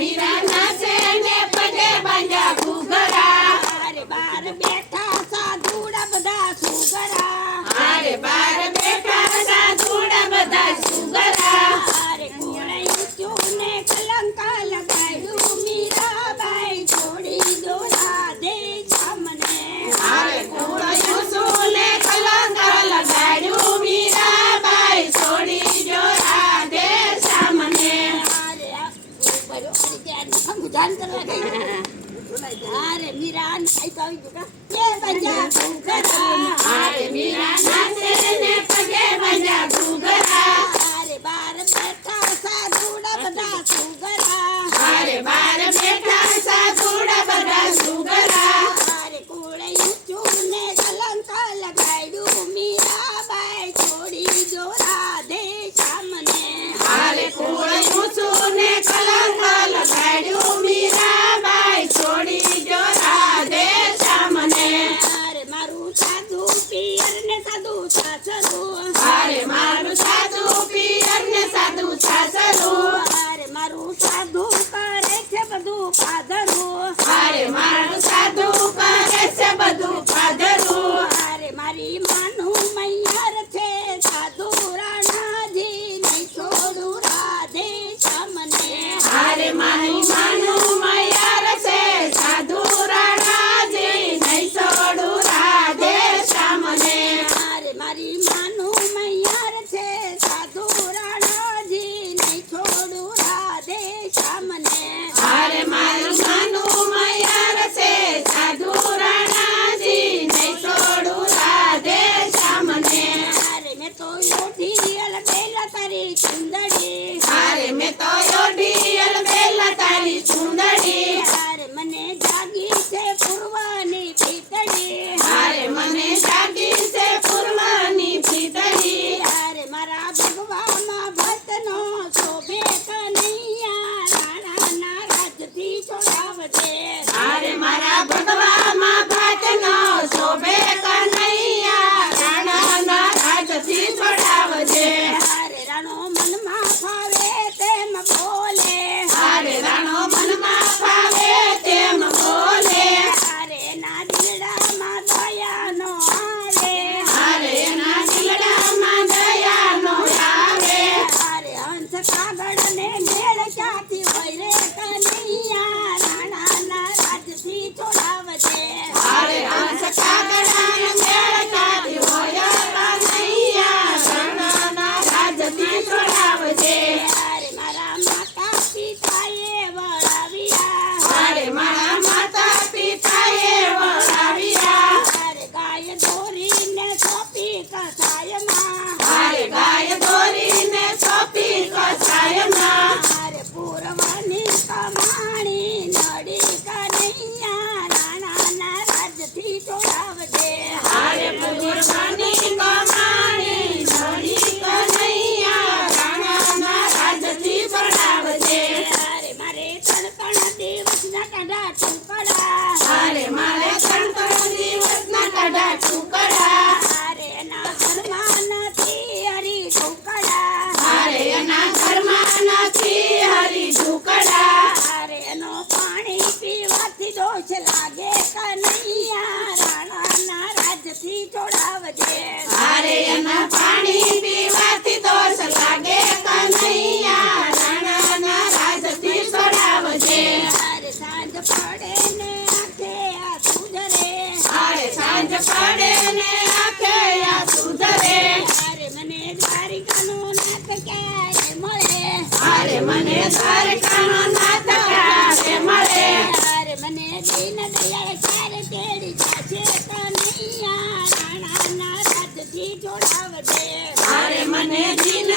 મીરા નાચે ને પગે બાંધ્યા ઘૂઘરા. અરે બાર બેઠા સાધુડા બધા સુગરા. અરે બાર બેઠા સાધુડા બધા સુગરા. અરે કોણે ઊંચું ને કલંક લગાડ્યું મીરાબાઈ છોડી દો રાધે શ્યામને. અરે કોળિયું શું ને કલંક લગાડ્યું મીરાબાઈ છોડી દો રાધે શ્યામને. અરે આ બરો ત્યાં સમજાન કરવા ગઈ. અરે મીરા નાઈ તો આવી ગયું કે બજા ઘૂઘરા. અરે મીરા નાચે ને પગે બાંધ્યા ઘૂઘરા. અરે બાર બેઠા સાધુડા બધા સુગરા. અરે બાર બેઠા સાધુડા બધા સુગરા. અરે કોળે ઊંચું ને કલંક લગાડ્યું મીરાબાઈ છોડી દો રાધે શ્યામને. અરે કોળિયું શું ને કલંક લગાડ્યું મીરાબાઈ છોડી દો રાધે શ્યામને. અરે મારું સાધુ પિયર ને સાધુ સાસરું. અરે મારું સાધુ પિયર ને સાધુ સાસરું. અરે મારું સાધુ કરે છે બધું પાધરું. અરે મારું સાધુ કરે છે બધું પાધરું. અરે મારી માનું મૈયર છે સાધુ રાણાજી નહીં છોડું રાધે શ્યામને. અરે મારી માનું મૈયાર છે સાધુ રાણાજી નહીં છોડું રાધે શ્યામને. અરે મારી માનું મૈયર છે સાધુ રાણાજી નહીં છોડું રાધે શ્યામને. અરે મારું માનું મૈયાર છે સાધુ રાણાજી નહીં છોડું રાધે શ્યામને. અરે મેં તો લોઢી અલબેલા તારી ચુંદડી. અરે મેં તો ઓઢી અલબેલા તારી ચૂંદડી. અરે મને જાગી છે પૂર્વાની પીતળી. અરે મને જાગી છે પૂર્વની ભીતરી. અરે મારા ભગવામાં ભક્તનો શોભે કનૈયા રાણાના રાજથી છોડાવજે. અરે મારા ભગવામાં ભાતનો શોભે કનૈયા રાણાના રાજથી છોડાવજે. અરે રાણો મનમાં ફાવે તેમ બોલે. અરે રાણો મનમાં ફાવે તેમ બોલે. અરે એના દિલડામાં દયા નો આવે. અરે એના દિલડામાં દયા નો આવે. અરે હંસ કાગળ ને મેળ ક્યાંથી હોય રે કનૈયા રાણાના રાજથી છોડાવજે. અરે હંસ કાગડાને મેળ કાઢી હોય કનૈયા રાણાના રાજથી છોડાવજે. અરે મારા માતા પિતાએ વળાવ્યા. અરે મારા માતા પિતાએ વળાવ્યા. અરે ગાય દોરીને સોંપી કસાયમાં. અરે ગાય દોરીને સોંપી કસાયમાં. અરે પૂરવાની કમાણી નડી કનૈયા રાણાના રાજથી છોડાવજે. અરે પૂર્વની કમાણી નડી કનૈયા રાણાના રાજથી છોડાવજે. અરે મારે ત્રણ દિવસના કાઢા ટુકડા. અરે મારે ત્રણ દિવસના કાઢા ટુકડા. અરે એના ઘરમાં નથી હરી ટુકડા. અરે એના ઘરમાં નથી હરી ઢુકડા. અરે એનો પાણી પીવાથી દોષ લાગે કનૈયા રાણાના રાજથી છોડાવજે. અરે એના પાણી પીવાથી દોષ લાગે કનૈયા રાણાના રાજથી છોડાવજે. અરે સાંજ પડે ને આંખે આ સુધરે. અરે સાંજ પડે ને આંખે આ સુધરે. અરે મને દ્વારિકાનો નાથ ક્યારે મળે. અરે મને દ્વારકાનો નાથ ક્યારે મળે. અરે મને દીન દયાળ ક્યારે તેડી જશે કનૈયા રાણાના રાજથી છોડાવજે. અરે મને દીન